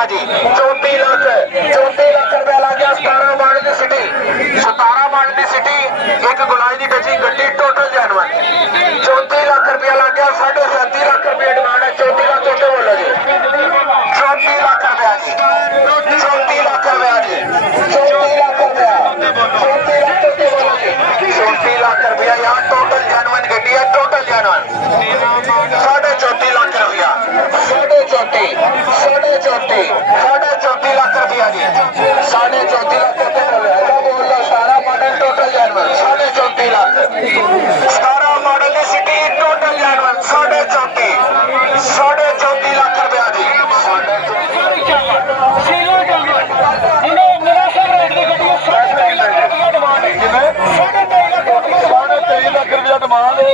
रुपया जी 34 लाख रुपया लग गया 17 मॉडल की सिटी 17 मॉडल की सिटी एक गुलाई की टची गड्डी टोटल जानवर 34 लाख रुपया लग गया 37.5 लाख रुपया डिमांड है 34 लाख टोटल बोलो जी 34 लाख रुपया जी 34 लाख रुपया जी 34 लाख रुपया 34 लाख रुपया यार टोटल जानवर गड्डी है टोटल जानवर 34.5 लाख रुपया 34.5 लाख रुपया जी 34.5 लाख बोल लो 17 मॉडल टोटल जानवर 34.5 लाख 17 मॉडल की सिटी टोटल जानवर 34.5 लाख रुपया जी 23 लाख रुपया डिमांड मॉडल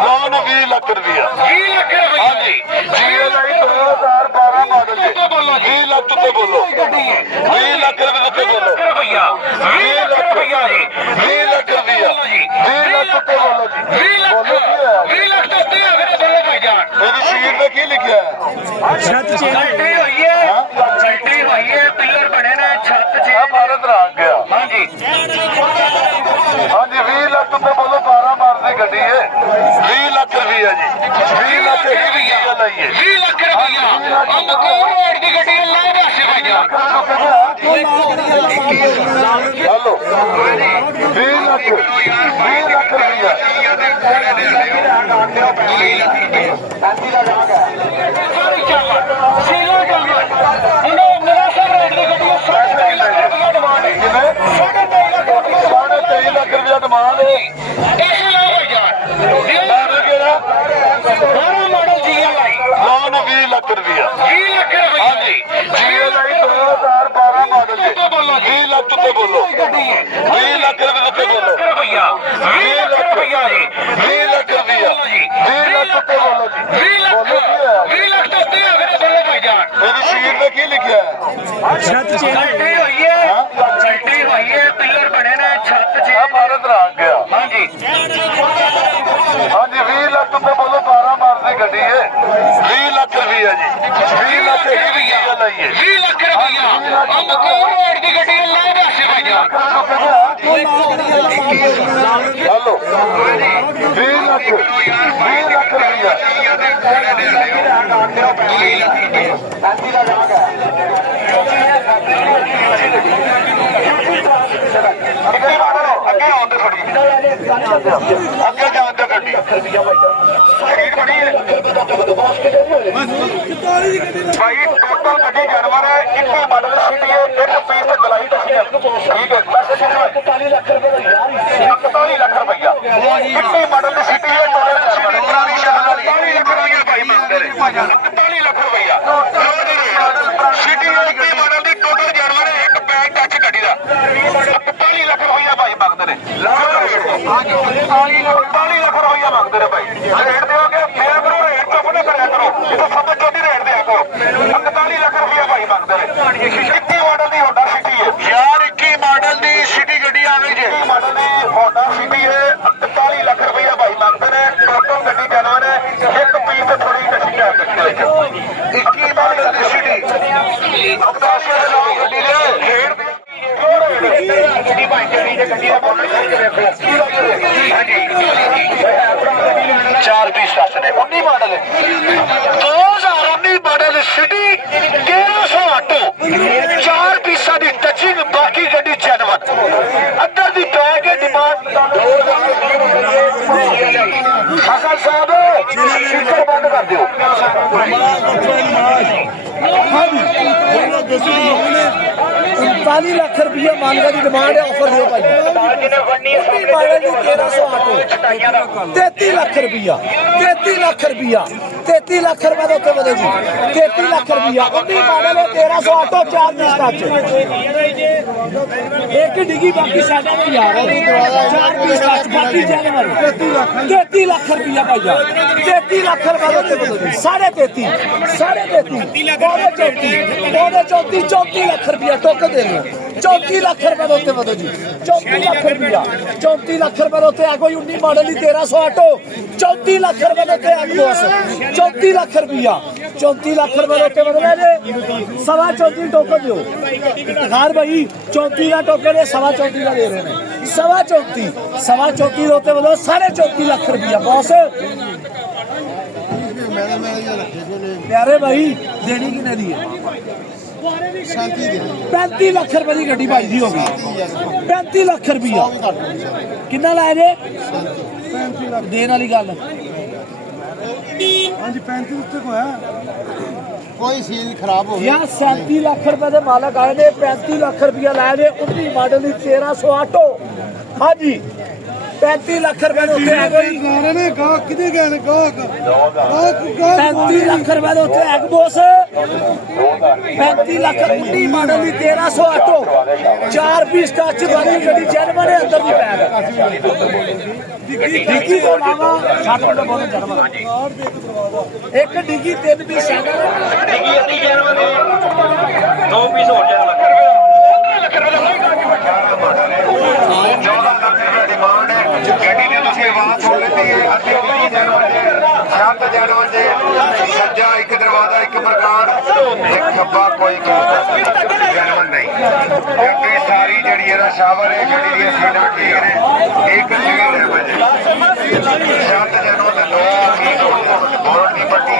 लोन 20 लाख रुपया हाँ जी 2012 मॉडल 20 लाख तो बोलो 20 लाख रुपये तो बोलो 20 लाख रुपया 20 लाख रुपया 20 लाख तो बोलो जी 20 लाख तो मेरी शीट में की लिखा है भारत रंग गया हाँ जी 20 लाख तो बोलो 12 मारती गड्डी है 20 लाख रुपया जी 20 लाख रुपया 20 लाख रुपया हेलो 20 लाख रुपया डिमांड लोन 20 लाख रुपया हाँ जी 2012 मॉडल 20 लाख तो बोलो 20 लाख रुपये तो बोलो 20 लाख रुपया 20 लाख रुपया 20 लाख तो बोलो जी मेरी शीट में की लिखा है भारत रंग गया हाँ जी 20 लाख तो बोलो 12 मारती गड्डी है 20 लाख रुपया जी 20 लाख रुपया 20 लाख रुपया हेलो 20 लाख रुपया अगे जान दो गड्डी भाई टोटल गड्डी जानवर है एक मॉडल सिटी है एक पीस गलाई ठीक है 41 लाख रुपया कितनी मॉडल सिटी है टोटल सिटी पुरानी शहर 41 लाख रुपया भाई मंगते हैं 41 लाख रुपया सिटी है एक मॉडल की टोटल जानवर है एक बैग टच गड्डी का 41 लाख रुपया भाई मंगते हैं 41 लाख रुपया मंगते हैं भाई रेट दोगे फिर करो रेट चुप ना करा करो तो समझ जो भी रेट दिया करो 41 लाख रुपया भाई मंगते हैं 21 मॉडल की होंडा सिटी है यार 21 मॉडल की सिटी गड्डी आ गई जी मॉडल की होंडा सिटी है 41 लाख रुपया भाई मंगते हैं टोटल गड्डी जानवर है एक पीस थोड़ी गड्डी है 21 मॉडल की सिटी अब 10 गड्डी ले रेट चार पीस ने 19 मॉडल 2019 मॉडल सिटी 1308 4 पीसा की टचिंग बाकी गड्डी जानवर अंदर की बैग है डिमांड फसल साहब स्पीकर बंद कर दो 39 लाख रुपया मानगा की डिमांड है ऑफर हो भाई 33 लाख रुपया 33 लाख रुपया 33 लाख रुपया तो उत्ते बदे जी 33 लाख रुपया 19 मॉडल है 1300 ऑटो 4 पीस टच एक डिगी बाकी साडा में यार 4 पीस टच बाकी जानवर 33 लाख रुपया भाई 33 लाख रुपया तो उत्ते बदे जी 33.5 34 लाख रुपया टोक दे रहे 34 ਲੱਖ ਰੁਪਏ ਦੇ ਉੱਤੇ ਵਧੋ ਜੀ 34 ਲੱਖ ਰੁਪਇਆ 34 ਲੱਖ ਰੁਪਏ ਦੇ ਉੱਤੇ ਆ ਕੋਈ 19 ਮਾਡਲ ਦੀ 1300 ਆਟੋ 34 ਲੱਖ ਰੁਪਏ ਦੇ ਉੱਤੇ ਆ ਬੋਸ 34 ਲੱਖ ਰੁਪਇਆ 34 ਲੱਖ ਰੁਪਏ ਦੇ ਉੱਤੇ ਵਧਣਾ ਜੇ ਸਵਾ 34 ਟੋਕਨ ਦਿਓ ਇਤਖਾਰ ਭਾਈ 34 ਦਾ ਟੋਕਨ ਇਹ ਸਵਾ 34 ਦਾ ਦੇ ਰਹੇ ਨੇ ਸਵਾ 34 ਦੇ ਉੱਤੇ ਵਧੋ 34.5 ਲੱਖ ਰੁਪਇਆ ਬੋਸ प्यारे भाई देनी कितने दी है 35 लाख रुपए की गड्डी भाई जी होगी 35 लाख रुपया कितना लाए जे 35 लाख देने वाली गल हाँ जी 35 उत्ते को है कोई सील खराब हो यार 37 लाख रुपए के मालक आए ने 35 लाख रुपया लाए ने 19 मॉडल की 1300 ऑटो हाँ जी 35 लाख रुपए ਦੇ ਉੱਤੇ ਹੈਗਾ ਜੀ ਗਾਣੇ ਨੇ ਗਾ ਕਿਤੇ ਗਏ ਨੇ ਗਾ 35 ਲੱਖ ਰੁਪਏ ਦੇ ਉੱਤੇ ਹੈਗ ਬੋਸ 35 ਲੱਖ 19 ਮਾਡਲ ਦੀ 1300 ਆਟੋ 4 ਪੀਸ ਟੱਚ ਵਾਲੀ ਗੱਡੀ ਜਨਮ ਦੇ ਅੰਦਰ ਦੀ ਪੈਕ ਡਿੱਗੀ ਤੋਂ ਇਲਾਵਾ 60 ਮਿੰਟ ਬਹੁਤ ਜਨਮ ਇੱਕ ਡਿੱਗੀ 3 ਪੀਸ ਹੈਗਾ ਡਿੱਗੀ ਅੱਧੀ ਜਨਮ ਦੇ 2 ਪੀਸ ਹੋਰ ਜਨਮ ਡਿਮਾਂਡ ਹੈ ਗੱਡੀ ਦੀ ਤੁਸੀਂ ਆਵਾਜ਼ ਸੁਣ ਲਈ ਹੈ ਅਸੀਂ 20 ਜਨਵਰੀ ਦੇ 7 ਜਨਵਰੀ ਦੇ ਸੱਜਾ ਇੱਕ ਦਰਵਾਜ਼ਾ ਇੱਕ ਪ੍ਰਕਾਰ ਇੱਕ ਖੱਬਾ ਕੋਈ ਜਨਮ ਨਹੀਂ ਕਿਉਂਕਿ ਸਾਰੀ ਜਿਹੜੀ ਇਹਦਾ ਸ਼ਾਵਰ ਹੈ ਗੱਡੀ ਦੀਆਂ ਸੀਟਾਂ ਠੀਕ ਨੇ ਇੱਕ ਸੀਟ ਹੈ ਵਜੇ 7 ਜਨਵਰੀ ਦੇ ਬੋਰਡ ਦੀ ਪੱਟੀ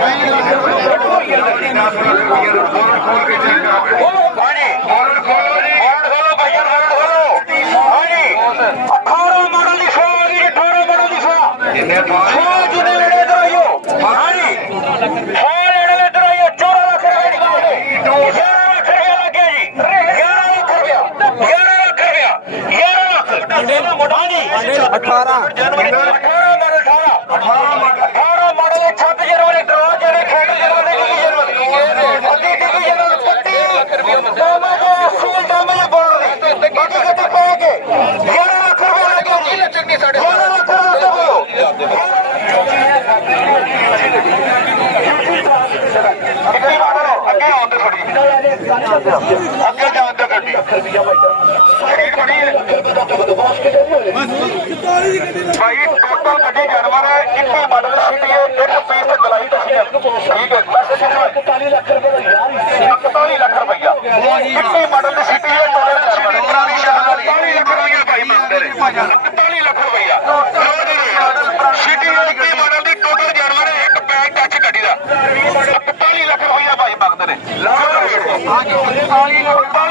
ਬੋਰਡ ਖੋਲ ਕੇ ਚੈੱਕ ਕਰੋ ਬੋਰਡ ਖੋਲੋ ਜੀ ਬੋਰਡ ਖੋਲੋ ਭਾਈਆਂ ਬੋਰਡ ਖੋਲੋ ਹਾਂਜੀ 18 ਮਾਡਲ ਦੀ 18 ਮਾਡਲ ਦੀ ਜਿੰਨੇ ਜਿਹਨੇ ਨੇੜੇ ਇਧਰ ਆਇਓ ਹਾਂਜੀ ਨੇੜੇ ਇਧਰ ਆਇਓ 14 ਲੱਖ ਰੁਪਏ ਦੀ ਗੱਲ ਹੈ 11 ਲੱਖ ਰੁਪਏ ਲੱਗਿਆ ਜੀ 11 ਲੱਖ ਰੁਪਏ 11 ਲੱਖ ਰੁਪਏ 11 ਲੱਖ ਹਾਂਜੀ 18 ਮਾਡਲ 7 ਜਨਵਰੀ ਡਰਾ ਜਿਹੜੇ ਖੇਡ ਜਨਵਰੀ ਦੀ ਜਨਵਰੀ ਅੱਧੀ ਟਿੱਕੀ ਜਨਵਰੀ ਪੱਟੀ ਦੋਵਾਂ ਦੇ ਅਸੂਲ ਦੋਵਾਂ ਦੇ ਬੋਲ ਗੱਡੀ ਗੱਡੀ ਪਾ ਕੇ 11 ਲੱਖ ਰੁਪਏ ਲੱਗਿਆ ਜੀ 11 ਲੱਖ ਅੱਗੇ ਆਉਂਦੇ ਥੋੜੀ ਅੱਗੇ ਜਾਂਦੇ ਗੱਡੀ ਖਰੀਦ ਬਣੀ ਹੈ ਭਾਈ ਟੋਟਲ ਗੱਡੀ ਜਾਨਵਰ ਹੈ 21 ਮਾਡਲ ਸੀਟੀ ਹੈ ਇੱਕ ਪੀਸ ਤੇ ਗਲਾਈ ਠੀਕ ਹੈ 41 ਲੱਖ ਰੁਪਏ ਦਾ ਯਾਰ 41 ਲੱਖ ਰੁਪਇਆ 21 ਮਾਡਲ ਦੀ ਸੀਟੀ ਹੈ ਟੋਟਲ ਸੀਟੀ ਪੁਰਾਣੀ ਸ਼ਹਿਰ ਵਾਲੀ 41 ਲੱਖ ਰੁਪਇਆ ਭਾਈ ਮੰਗਦੇ ਨੇ 41 ਲੱਖ ਰੁਪਇਆ ਸੀਟੀ 21 ਮਾਡਲ ਦੀ ਟੋਟਲ ਜਾਨਵਰ ਹੈ ਇੱਕ ਪੈਕ ਟੱਚ ਗੱਡੀ ਦਾ 41 ਲੱਖ ਰੁਪਇਆ ਭਾਈ ਮੰਗਦੇ ਨੇ 41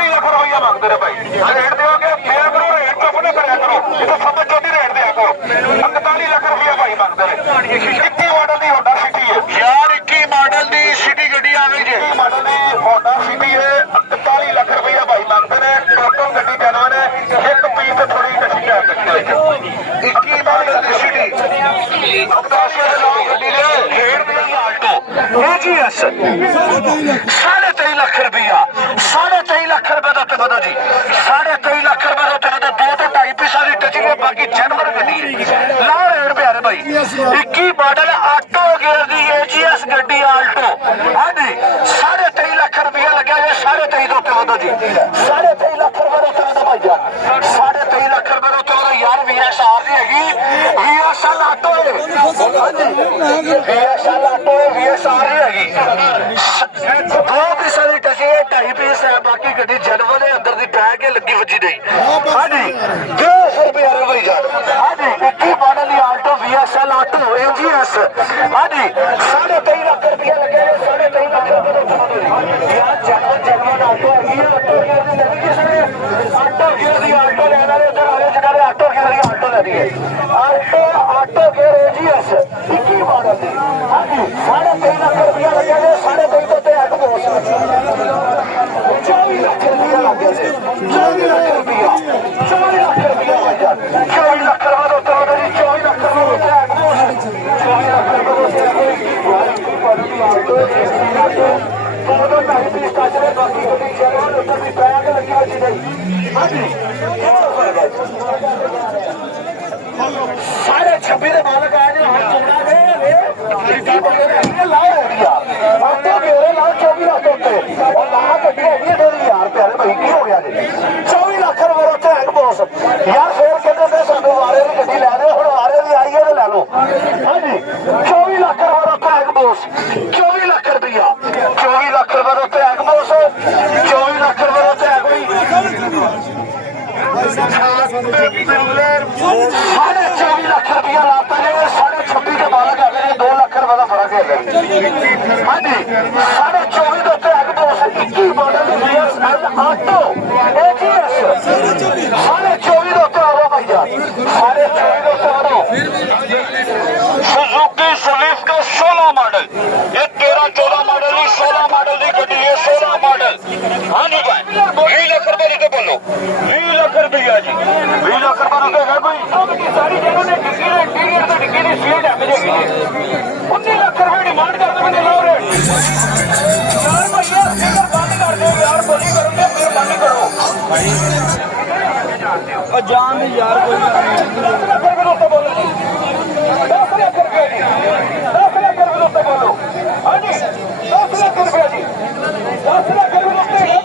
ਲੱਖ ਰੁਪਇਆ ਮੰਗਦੇ ਨੇ ਭਾਈ ਰੇਟ ਦਿਓਗੇ ਫੇਰ ਕਰੋ ਰੇਟ ਚੁੱਪ ਨਾ ਕਰਿਆ ਕਰੋ ਇਹ ਤਾਂ ਸਮਝ ਚੋਦੀ ਰੇਟ ਦਿਆ ਕਰੋ 41 ਲੱਖ ਰੁਪਇਆ ਭਾਈ ਮੰਗਦੇ ਨੇ 21 ਮਾਡਲ ਦੀ ਹੋਂਡਾ ਸਿਟੀ ਹੈ ਯਾਰ 21 ਮਾਡਲ ਦੀ ਸਿਟੀ ਗੱਡੀ ਆ ਗਈ ਜੀ 21 ਮਾਡਲ ਦੀ ਹੋਂਡਾ ਸਿਟੀ ਹੈ 41 ਲੱਖ ਰੁਪਇਆ ਭਾਈ ਮੰਗਦੇ ਨੇ ਟੋਟਲ ਗੱਡੀ ਜਾਨਵਰ ਹੈ ਇੱਕ ਪੀਸ ਤੇ ਥੋੜੀ ਗੱਡੀ ਜਾ ਸਕਦੀ 21 ਮਾਡਲ ਦੀ ਸਿਟੀ ਅਬਦਾਸ਼ੀ ਦੇ ਨਾਮ ਗੱਡੀ ਦੇ ਰੇਟ ਦੇ ਆਲਟੋ AGS 23.5 ਲੱਖ ਰੁਪਇਆ 23.5 ਲੱਖ ਰੁਪਏ ਦਾ ਤੇ ਵਧੋ ਜੀ 23.5 ਲੱਖ ਰੁਪਏ ਦਾ ਤੇ ਵਧੋ 2 ਤੋਂ 2.5 ਪੀਸਾਂ ਦੀ ਟੱਚਿੰਗ ਹੈ ਬਾਕੀ ਜਨਵਰ ਗੱਡੀ ਲਾ ਰੇਟ ਪਿਆਰੇ ਭਾਈ 21 ਮਾਡਲ ਆਟੋ ਗੇਅਰ ਦੀ AGS ਗੱਡੀ ਆਲਟੋ ਹਾਂਜੀ 23.5 ਲੱਖ ਰੁਪਇਆ ਲੱਗਿਆ ਜੇ 23.5 ਦੇ ਉੱਤੇ ਵਧੋ ਜੀ 23.5 ਲੱਖ ਰੁਪਏ ਦਾ ਤੇ ਵਧੋ ਭਾਈ ਜਾਨ 23.5 ਲੱਖ ਰੁਪਏ ਦਾ ਤੇ ਵਧੋ ਯਾਰ VSR ਦੀ ਹੈਗੀ VSL ਆਟੋ ਹਾਂਜੀ VSL ਆਟੋ VSR ਦੀ ਹੈਗੀ 2 ਪੀਸਾਂ ਦੀ ਟੱਚਿੰਗ ਹੈ 2.5 ਪੀਸ ਹੈ ਬਾਕੀ ਗੱਡੀ ਜਨਵਰ ਦੇ ਅੰਦਰ ਦੀ ਟੈਗ ਕੇ ਲੱਗੀ ਵੱਜੀ ਨਹੀਂ ਹਾਂਜੀ 200 ਰੁਪਏ ਭਾਈ ਜਾਨ ਹਾਂਜੀ 21 ਮਾਡਲ ਦੀ ਆਲਟੋ VSL ਆਟੋ AGS ਹਾਂਜੀ 23.5 ਲੱਖ ਰੁਪਏ ਲੱਗੇ 23.5 ਲੱਖ ਰੁਪਏ ਯਾਰ ਜਨਵਰ ਆਟੋ ਹੈਗੀ ਆਟੋ ਗੇਅਰ ਦੀ ਲੈਣੀ ਕਿਸੇ ਨੇ ਆਟੋ ਗੇਅਰ ਦੀ ਆਲਟੋ ਲੈਣ ਵਾਲੇ ਉੱਧਰ ਆਏ ਜਿਹਨਾਂ ਨੇ ਆਟੋ ਗੇਅਰ ਦੀ ਆਲਟੋ ਲੈਣੀ ਹੈ ਆਟੋ ਗੇਅਰ AGS 21 ਮਾਡਲ ਦੀ ਹਾਂਜੀ 23.5 ਲੱਖ ਰੁਪਏ ਲੱਗਿਆ ਜੇ 23.5 ਤੋਂ ਤੇ ਅੱਗ ਬੋਸ 24 ਲੱਖ ਰੁਪਏ ਲੱਗਿਆ ਸੀ 24 ਲੱਖ ਰੁਪਏ 24 ਲੱਖ ਰੁਪਏ 24 ਲੱਖ ਰੁਪਏ ਤੋਂ ਤੇ 24 ਲੱਖ ਰੁਪਏ ਤੇ ਅੱਗ ਬੋਸ 24 ਲੱਖ ਰੁਪਏ ਤੋਂ ਢਾਈ ਪੀਸ ਟੱਚ ਦੇ ਬਾਕੀ ਗੱਡੀ ਜਨਵਰ ਉੱਤਰ ਦੀ ਪੈਕ ਲੱਗੀ ਵੱਜੀ ਨਹੀਂ ਹਾਂਜੀ 26 ਦੇ ਮਾਲਕ ਆਏ ਨੇ ਹੁਣ ਚੁਣਾ ਦੇ ਲਾਇਆ ਹੈਗੀ ਆ ਆਟੋ ਗੇਰੇ ਲਾ 24 ਲੱਖ ਉੱਤੇ ਉਹ ਲਾ ਗੱਡੀ ਹੈਗੀ 2000 ਰੁਪਏ ਭਾਈ ਕੀ ਹੋ ਗਿਆ ਜੀ ਯਾਰ ਫੇਰ ਕਹਿੰਦੇ ਤੇ ਸਾਨੂੰ ਵਾਰੇ ਦੀ ਗੱਡੀ ਲੈ ਦਿਓ, ਹੁਣ ਵਾਰੇ ਦੀ ਆਈ ਹੈ ਤੇ ਲੈ ਲਓ। ਹਾਂਜੀ 24 ਲੱਖ ਰੁਪਏ ਦਾ ਟੈਗ ਬੋਸ, 24 ਲੱਖ ਰੁਪਇਆ, 24 ਲੱਖ ਰੁਪਏ ਦਾ ਟੈਗ ਬੋਸ, 24 ਲੱਖ ਰੁਪਏ ਦਾ ਟੈਗ ਹੋਈ 24.5 ਲੱਖ ਰੁਪਇਆ ਲਾਤਾ ਨੇ, 26.5 ਦੇ ਮਾਲਕ ਹੈਗੇ ਨੇ, 2 ਲੱਖ ਰੁਪਏ ਦਾ ਫਰਕ ਹੈ। ਹਾਂਜੀ 24.5 ਦਾ ਟੈਗ ਬੋਸ, 21 ਮਾਡਲ ਦੀ BS ਆਟੋ AGS 24.5 ਦਾ ਉੱਤੇ ਆਵਾ ਭਈਆ, 24.5 ਦਾ ਉੱਤੇ ਆਵਾ। सुजुकी स्विफ्ट का 16 मॉडल, ये 13-14 मॉडल नहीं, 16 मॉडल की गड्डी है, 16 मॉडल। हाँ जी भाई 20 लाख रुपए देते बोलो, 20 लाख रुपया जी, 20 लाख रुपए देते है कोई सारी जगह ने डिग्गी ने इंटीरियर तो डिग्गी ने सीट डैमेज है 19 लाख रुपए डिमांड करते मैंने लो रेट यार भैया फिगर बंद कर दो यार, बोली करोगे फिर बंद करो जान नहीं यार कोई 10 लाख रुपए देते बोलो जी, 10 लाख रुपया जी, 10 लाख रुपए देते बोलो। हाँ जी 10 लाख रुपया जी, 10 लाख रुपए देते